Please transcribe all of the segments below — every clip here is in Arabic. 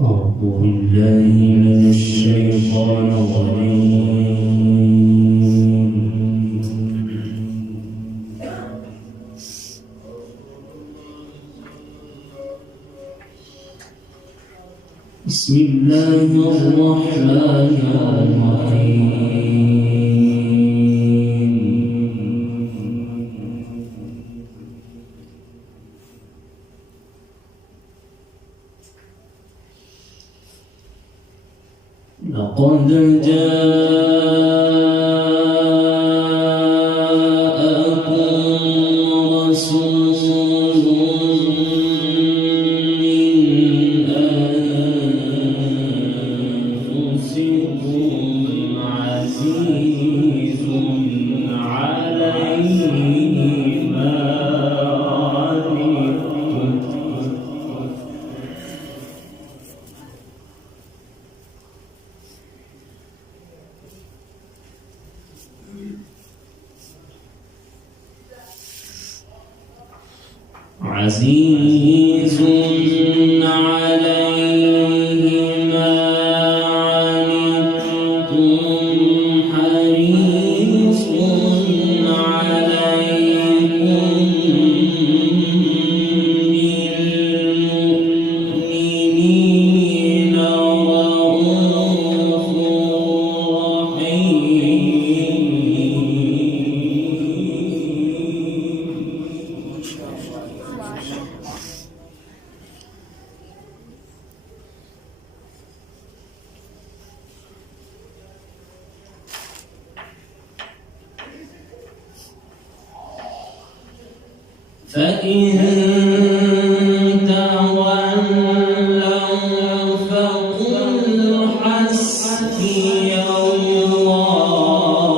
أعوذ بالله من الشيطان الرجيم. بسم الله الرحمن الرحيم. لقد جاءكم رسول من أنفسكم عزيز عليه ما عزيز عليه ما عنتم حريص عليكم بالمؤمنين رءوف رحيم. فإن تولوا فقل حسبي الله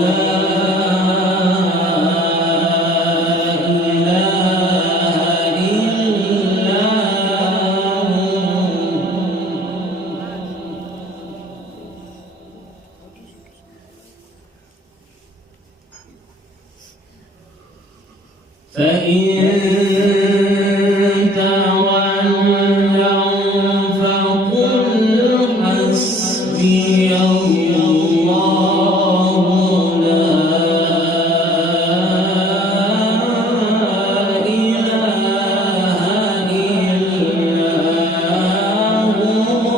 لا إله إلا فإن تولوا فقل حسبي الله لا إله إلا هو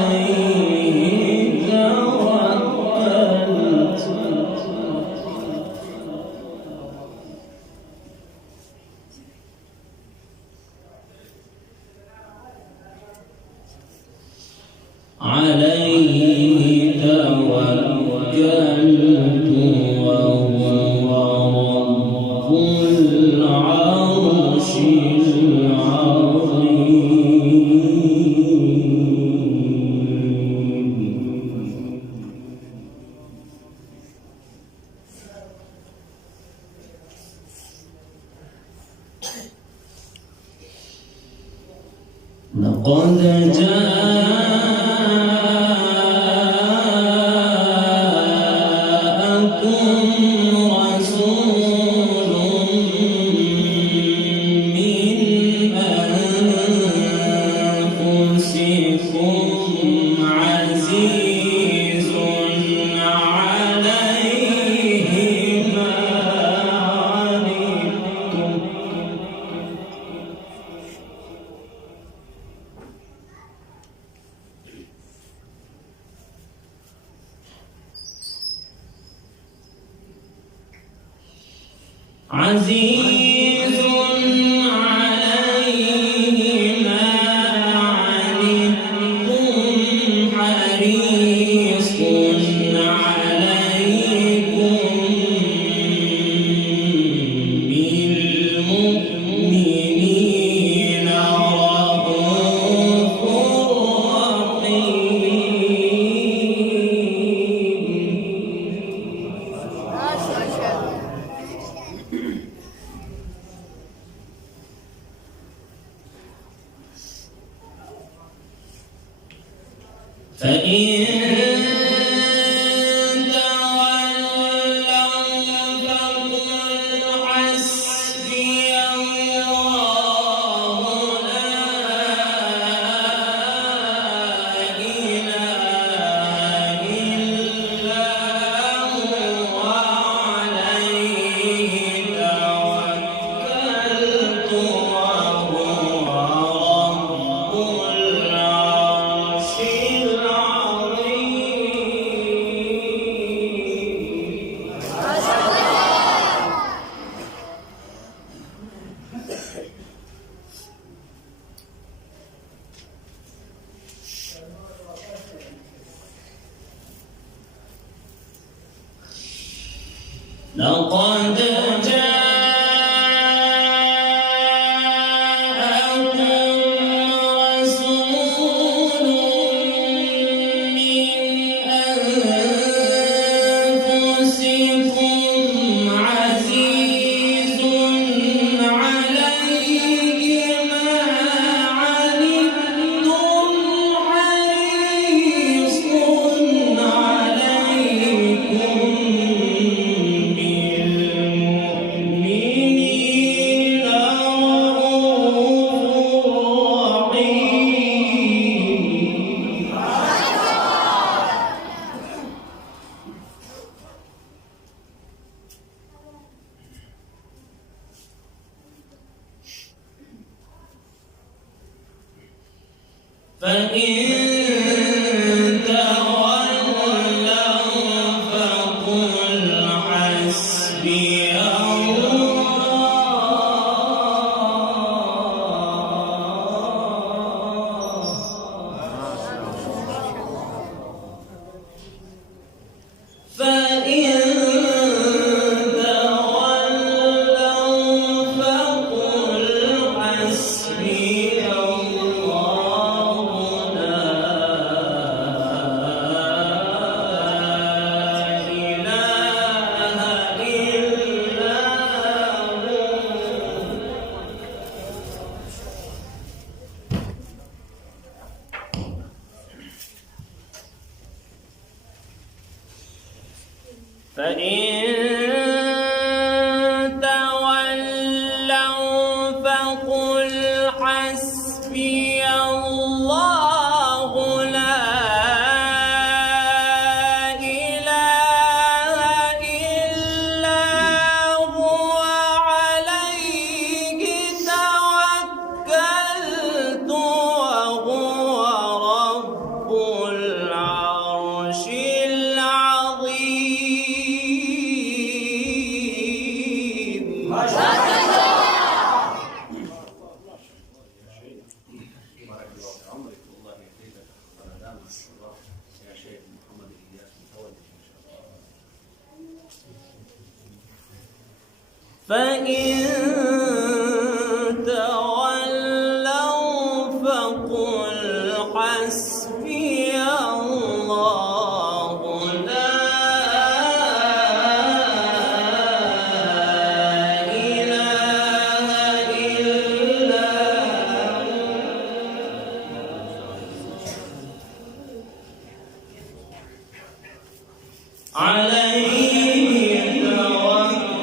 عليه توكلت. عليه توكلت وهو رب العرش العظيم. لقد جاءكم رسول من أنفسكم عزيز عليه ما عنتم عزيز عليه ما عنتم حريص عليكم بالمؤمنين رءوف رحيم. فإن تولوا فقل حسبي الله لا لقد جاءكم رسول من أنفسكم عزيز عليه ما عنتم حريص عليكم بالمؤمنين رءوف رحيم. فإن تولوا فقل حسبي فإن تولوا فقل حسبي الله لا إله إلا هو عليه توكلت وهو رب العرش العظيم. ما شاء الله. بارك الله في عمرك والله يهديك ونادام الله يا شيخ محمد الياس متولي ان شاء الله. فإن تولوا فقل حسبي الله لا إله إلا هو عليه توكلت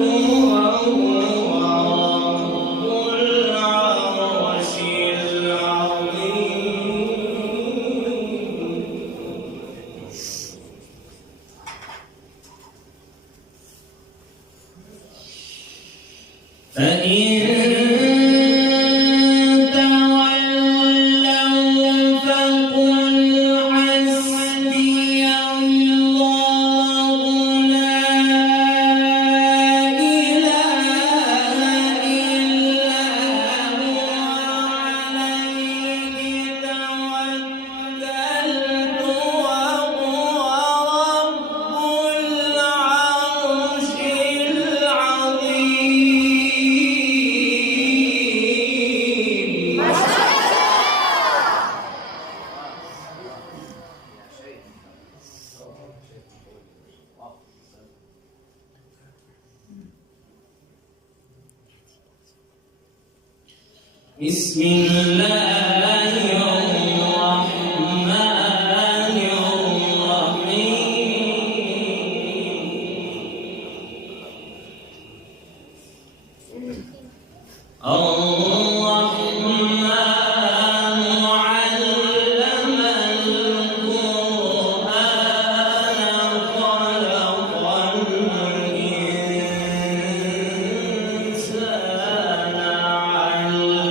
وهو رب العرش العظيم. فإن تولوا فقل حسبي الله لا إله إلا هو عليه توكلت وهو رب العرش العظيم. بسم الله الرحمن الرحيم. الرحمن علم القرآن خلق الإنسان علمه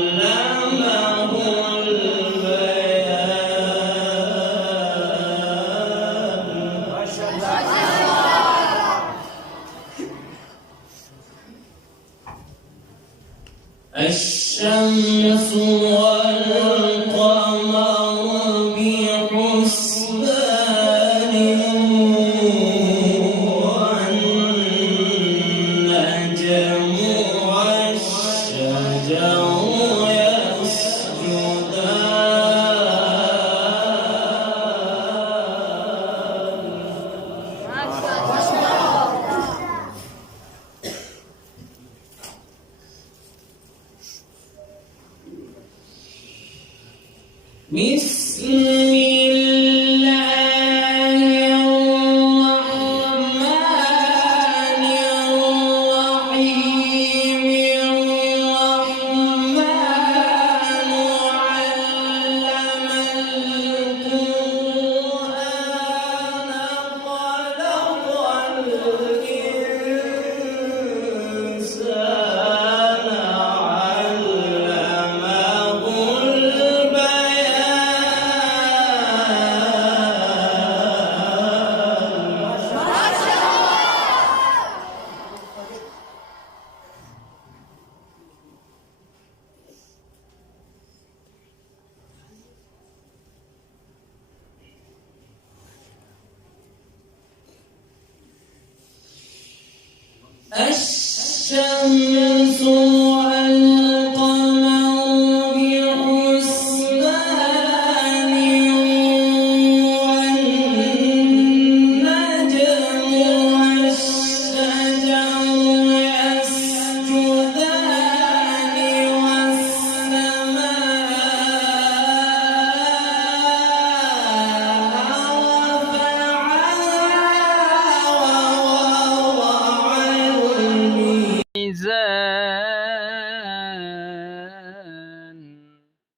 بسم الله الرحمن الرحيم الرحمن علم القرآن خلق الإنسان علمه الشمس والقمر بحسبان والنجم والشجر يسجدان والسماء رفعها ووضع الميزان